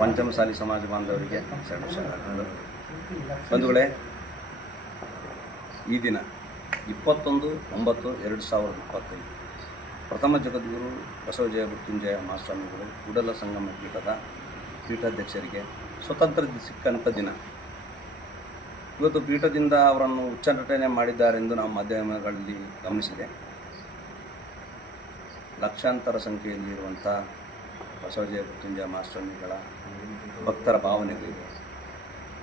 ಪಂಚಮಸಾಲಿ ಸಮಾಜ ಬಾಂಧವರಿಗೆ ಬಂಧುಗಳೇ, ಈ ದಿನ ಇಪ್ಪತ್ತೊಂದು, ಒಂಬತ್ತು, ಎರಡು ಸಾವಿರದ ಇಪ್ಪತ್ತೈದು ಪ್ರಥಮ ಜಗದ್ಗುರು ಬಸವಜಯ ಮೃತ್ಯುಂಜಯ ಮಹಾಸ್ವಾಮಿಗಳು ಕೂಡಲ ಸಂಗಮ ಪೀಠದ ಪೀಠಾಧ್ಯಕ್ಷರಿಗೆ ಸ್ವತಂತ್ರ ಸಿಕ್ಕಂಥ ದಿನ. ಇವತ್ತು ಪೀಠದಿಂದ ಅವರನ್ನು ಉಚ್ಚಾಟನೆ ಮಾಡಿದ್ದಾರೆಂದು ನಾವು ಮಾಧ್ಯಮಗಳಲ್ಲಿ ಗಮನಿಸಿದೆ. ಲಕ್ಷಾಂತರ ಸಂಖ್ಯೆಯಲ್ಲಿರುವಂಥ ಬಸವಜಯ ಮೃತ್ಯುಂಜಯ ಮಾಸ್ವಾಮಿಗಳ ಭಕ್ತರ ಭಾವನೆಗಳಿವೆ.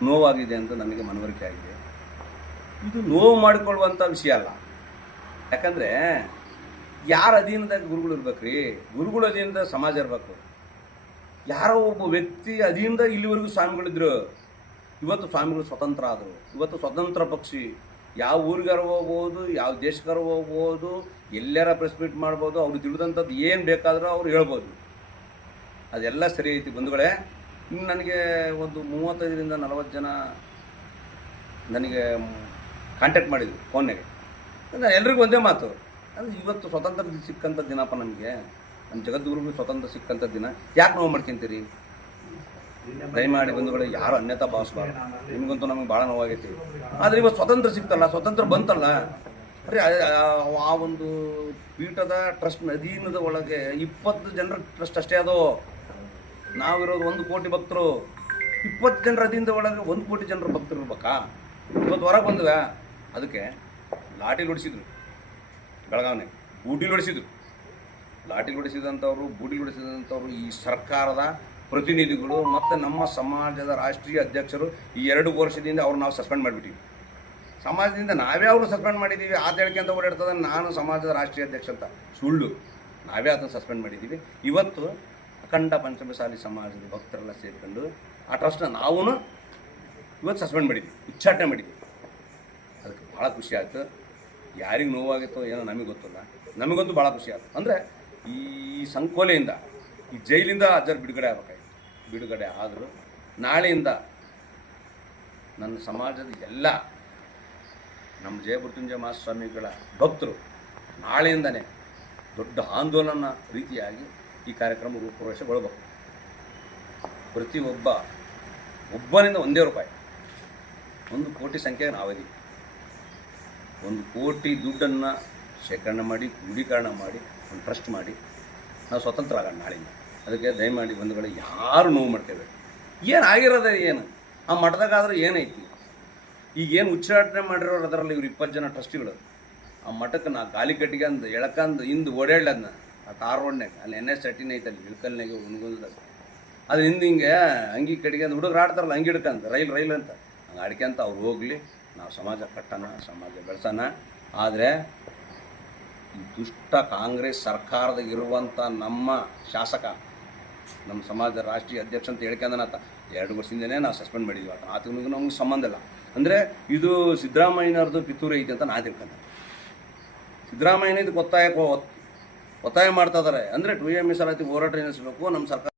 ನೋವಾಗಿದೆ ಅಂತ ನನಗೆ ಮನವರಿಕೆ ಆಗಿದೆ. ಇದು ನೋವು ಮಾಡಿಕೊಳ್ಳುವಂಥ ವಿಷಯ ಅಲ್ಲ. ಯಾಕಂದರೆ ಯಾರ ಅಧೀನದಾಗ ಗುರುಗಳು ಇರ್ಬೇಕ್ರಿ? ಗುರುಗಳ ಅಧೀನದ ಸಮಾಜ ಇರಬೇಕು. ಯಾರೋ ಒಬ್ಬ ವ್ಯಕ್ತಿ ಅಧೀನದ ಇಲ್ಲಿವರೆಗೂ ಸ್ವಾಮಿಗಳಿದ್ರು. ಇವತ್ತು ಸ್ವಾಮಿಗಳು ಸ್ವತಂತ್ರ ಆದರು. ಇವತ್ತು ಸ್ವತಂತ್ರ ಪಕ್ಷಿ. ಯಾವ ಊರಿಗಾರ ಹೋಗ್ಬೋದು, ಯಾವ ದೇಶಕ್ಕಾರ ಹೋಗ್ಬೋದು, ಎಲ್ಲಾರ ಪ್ರೆಸ್ ಮೀಟ್ ಮಾಡ್ಬೋದು, ಅವ್ರು ತಿಳಿದಂಥದ್ದು ಏನು ಬೇಕಾದರೂ ಅವ್ರು ಹೇಳ್ಬೋದು. ಅದೆಲ್ಲ ಸರಿ ಐತಿ ಬಂಧುಗಳೇ. ಇನ್ನು ನನಗೆ ಒಂದು ಮೂವತ್ತೈದರಿಂದ ನಲವತ್ತು ಜನ ನನಗೆ ಕಾಂಟ್ಯಾಕ್ಟ್ ಮಾಡಿದ್ರು ಫೋನ್ನಾಗೆ ಅಂದರೆ ಎಲ್ರಿಗೂ ಒಂದೇ ಮಾತು. ಅಂದರೆ ಇವತ್ತು ಸ್ವತಂತ್ರ ಸಿಕ್ಕಂಥ ದಿನಪ್ಪ ನಮಗೆ. ನಮ್ಮ ಜಗದ್ಗುರುಗೂ ಸ್ವತಂತ್ರ ಸಿಕ್ಕಂಥ ದಿನ. ಯಾಕೆ ನೋವು ಮಾಡ್ಕೊಂತೀರಿ? ದಯಮಾಡಿ ಬಂಧುಗಳು, ಯಾರು ಅನ್ಯತಾ ಭಾವಿಸ್ಬಾರ್ದು. ನಿಮಗಂತೂ ನಮಗೆ ಭಾಳ ನೋವಾಗೈತಿ. ಆದರೆ ಇವತ್ತು ಸ್ವತಂತ್ರ ಸಿಕ್ತಲ್ಲ, ಸ್ವತಂತ್ರ ಬಂತಲ್ಲ. ಅರೆ ಆ ಒಂದು ಪೀಠದ ಟ್ರಸ್ಟ್ ಅಧೀನದ ಒಳಗೆ ಇಪ್ಪತ್ತು ಜನರ ಟ್ರಸ್ಟ್ ಅಷ್ಟೇ ಅದು. ನಾವಿರೋದು ಒಂದು ಕೋಟಿ ಭಕ್ತರು. ಇಪ್ಪತ್ತು ಜನರ ಅಧೀನದ ಒಳಗೆ ಒಂದು ಕೋಟಿ ಜನರ ಭಕ್ತರು ಇರ್ಬೇಕಾ? ಇವತ್ತು ಹೊರಗೆ ಬಂದ್ವ. ಅದಕ್ಕೆ ಲಾಟಿ ಹೊಡಿಸಿದ್ರು ಬೆಳಗಾವಿನಾಗ ಬೂಟಿ ಹೊಡಿಸಿದ್ರು ಲಾಟಿ ಹೊಡಿಸಿದಂಥವ್ರು ಬೂಟಿ ಹೊಡಿಸಿದಂಥವ್ರು ಈ ಸರ್ಕಾರದ ಪ್ರತಿನಿಧಿಗಳು ಮತ್ತು ನಮ್ಮ ಸಮಾಜದ ರಾಷ್ಟ್ರೀಯ ಅಧ್ಯಕ್ಷರು ಈ ಎರಡು ವರ್ಷದಿಂದ ಅವ್ರು ನಾವು ಸಸ್ಪೆಂಡ್ ಮಾಡಿಬಿಟ್ಟಿವಿ ಸಮಾಜದಿಂದ ನಾವೇ ಅವರು ಸಸ್ಪೆಂಡ್ ಮಾಡಿದ್ದೀವಿ. ಆತ ಅಂತ ಓಡಾಡ್ತದೆ. ನಾನು ಸಮಾಜದ ರಾಷ್ಟ್ರೀಯ ಅಧ್ಯಕ್ಷ ಅಂತ. ಸುಳ್ಳು. ನಾವೇ ಅದನ್ನು ಸಸ್ಪೆಂಡ್ ಮಾಡಿದ್ದೀವಿ. ಇವತ್ತು ಅಖಂಡ ಪಂಚಮಸಾಲಿ ಸಮಾಜದ ಭಕ್ತರೆಲ್ಲ ಸೇರ್ಕೊಂಡು ಆ ಟ್ರಸ್ಟ್ನ ನಾವು ಇವತ್ತು ಸಸ್ಪೆಂಡ್ ಮಾಡಿದ್ವಿ, ಉಚ್ಚಾಟನೆ ಮಾಡಿದ್ವಿ. ಅದಕ್ಕೆ ಭಾಳ ಖುಷಿ ಆಯ್ತು. ಯಾರಿಗೆ ನೋವಾಗಿತ್ತೋ ಏನೋ ನಮಗೆ ಗೊತ್ತಿಲ್ಲ. ನಮಗಂತೂ ಭಾಳ ಖುಷಿ ಆಯ್ತು. ಅಂದರೆ ಈ ಸಂಕೋಲೆಯಿಂದ, ಈ ಜೈಲಿಂದ ಅಜ್ಜರ್ ಬಿಡುಗಡೆ ಆಗಬೇಕಾಗಿತ್ತು ಬಿಡುಗಡೆ ಆದರೂ ನಾಳೆಯಿಂದ ನನ್ನ ಸಮಾಜದ ಎಲ್ಲ ನಮ್ಮ ಜಯಮೃತ್ಯುಂಜಯ ಮಹಾಸ್ವಾಮಿಗಳ ಭಕ್ತರು ನಾಳೆಯಿಂದನೇ ದೊಡ್ಡ ಆಂದೋಲನ ರೀತಿಯಾಗಿ ಈ ಕಾರ್ಯಕ್ರಮ ಪ್ರತಿ ಪ್ರತಿಯೊಬ್ಬ, ಒಬ್ಬನಿಂದ ಒಂದೇ ರೂಪಾಯಿ. ಒಂದು ಕೋಟಿ ಸಂಖ್ಯೆಗೆ ನಾವಿದ್ದೀವಿ ಒಂದು ಕೋಟಿ ದುಡ್ಡನ್ನು ಶೇಖರಣೆ ಮಾಡಿ ಕ್ರೋಢೀಕರಣ ಮಾಡಿ, ಒಂದು ಟ್ರಸ್ಟ್ ಮಾಡಿ, ನಾವು ಸ್ವತಂತ್ರ ಆಗೋಣ ನಾಳೆಯಿಂದ ಅದಕ್ಕೆ ದಯಮಾಡಿ ಬಂಧುಗಳು, ಯಾರು ನೋವು ಮಾಡ್ತೇವೆ? ಏನು ಆಗಿರೋದೇ ಏನು? ಆ ಮಠದಾಗಾದ್ರೆ ಏನೈತಿ? ಈಗ ಏನು ಉಚ್ಚಾಟನೆ ಮಾಡಿರೋರು ಅದರಲ್ಲಿ ಇವ್ರು ಇಪ್ಪತ್ತು ಜನ ಟ್ರಸ್ಟಿಗಳು. ಆ ಮಠಕ್ಕೆ ನಾ ಗಾಲಿ ಕಟ್ಟಿಗೆ ಅಂದು, ಎಳಕಂದು ಹಿಂದೆ ಓಡಾಡ್ಲದ್ನ. ಆ ತಾರ್ ರೋಡ್ನಾಗ ಅಲ್ಲಿ ಎನ್ ಎಸ್ ತರ್ಟಿನ್ ಅಲ್ಲಿ ಇಳ್ಕಲ್ನಾಗೆ ಉಣ್ಗುಲ್ದಾಗ ಅದ್ರ ಹಿಂದೆ ಹಿಂಗೆ ಅಂಗಿ ಕಡೆಗೆ ಅಂದ್ರೆ ಹುಡುಗರು ಆಡ್ತಾರಲ್ಲ, ಅಂಗಿ ಹಿಡ್ಕಂತ, ರೈಲ್ ರೈಲ್ ಅಂತ. ಹಂಗೆ ಅಡ್ಕ್ಯಂತ ಅವ್ರು ಹೋಗಲಿ, ನಾವು ಸಮಾಜ ಕಟ್ಟೋಣ, ಸಮಾಜ ಬೆಳೆಸೋಣ. ಆದರೆ ಈ ದುಷ್ಟ ಕಾಂಗ್ರೆಸ್ ಸರ್ಕಾರದಾಗ ಇರುವಂಥ ನಮ್ಮ ಶಾಸಕ, ನಮ್ಮ ಸಮಾಜದ ರಾಷ್ಟ್ರೀಯ ಅಧ್ಯಕ್ಷ ಅಂತ ಹೇಳ್ಕೊಂಡನಾತ, ಎರಡು ವರ್ಷದಿಂದನೇ ನಾವು ಸಸ್ಪೆಂಡ್ ಮಾಡಿದ್ವಿ ಆತ. ಆತನಿಗೂ ನಮ್ಗೆ ಸಂಬಂಧ ಇಲ್ಲ. ಅಂದರೆ ಇದು ಸಿದ್ದರಾಮಯ್ಯನವ್ರದ್ದು ಪಿತೂರಿ ಐತೆ ಅಂತ ನಾ ತಿಳ್ಕೊಂಡೆ. ಸಿದ್ದರಾಮಯ್ಯನ ಇದಕ್ಕೆ ಒತ್ತಾಯ ಒತ್ತಾಯ ಮಾಡ್ತಾ ಇದ್ದಾರೆ ಅಂದರೆ ಟು ಎ ಮೀಸಲಾತಿ ಹೋರಾಟ ನಡೆಸಬೇಕು ನಮ್ಮ ಸರ್ಕಾರ